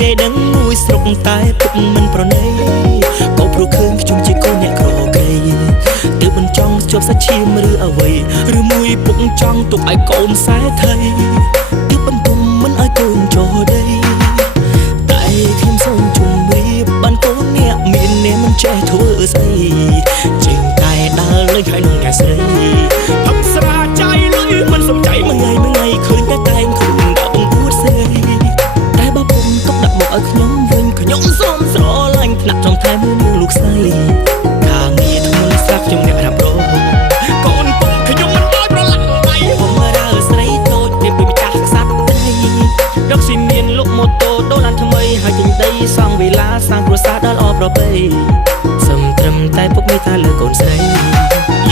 គេដឹងមួយស្រុកតែពុកមិនប្រណីក៏ព្រោះឃើញខ្ញុំជាកូនអ្នកក្រក្រៃទើបមិនចង់ជាប់សាច់ឈាមឬអ្វីឬមួយពុកចង់ទុកឲ្យកូនសែថៃទើបបន្ទុំមិនឲ្យកូនចូលដីតែខ្ញុំសូមជម្រាបបានកូនអ្នកមានអ្នកមិនចេះធ្វើស្អីចេញតែដើរលេងហើយនឹងអ្នកស្រីផឹកស្រាใจលុយមិនសំចៃមួយថ្ងៃឃើញតែតែងខ្លួនដាក់បង្អួតស្រីតែបើពុំទុកដាក់មកឲ្យខ្ញុំវិញខ្ញុំសូមស្រឡាញ់ថ្នាក់ចំថែមួយលោកស្រីខាងងារធ្ងន់ស្រាប់ខ្ញុំអ្នករ៉ាប់រងកូនពុំខ្ញុំមិនអោយប្រឡាក់ដៃពុំរើស្រីតូចពីម្ចាស់ខ្សាត់ដីរកស៊ីមានលុកម៉ូតូដូឡានថ្មីហើយចេញដីសង់វិឡាសាងគ្រួសារដល់អបប្រពៃសំត្រឹមតែពុកមានតែលើកូនស្រី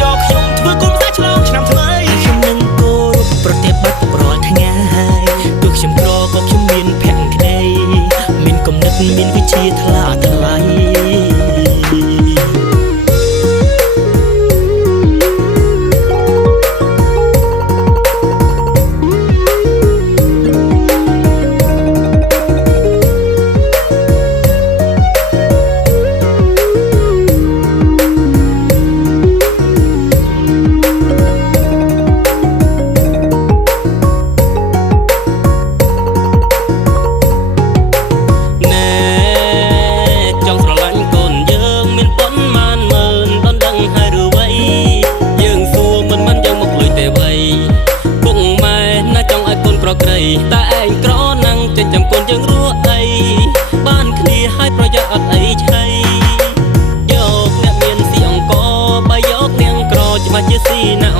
យកខ្ញុំធ្វើគុំតែឆ្លងឆ្នាំថ្មីខ្ញុំនឹងគោរពប្រតិបត្តិពុករាល់ថ្ងៃទោះខ្ញុំក្រក៏ខ្ញុំមានភក្តីមានគំនិតមានវិជ្ជាថ្លាថ្លៃតែឯងក្រណាំងចិញ្ចឹមកូនយើងរស់អីបានគ្នាឲ្យប្រយ័ត្នអត់អីឆៃយកអ្នកមានស៊ីអង្គបើយកនាងក្រច្បាស់ជាស៊ីណា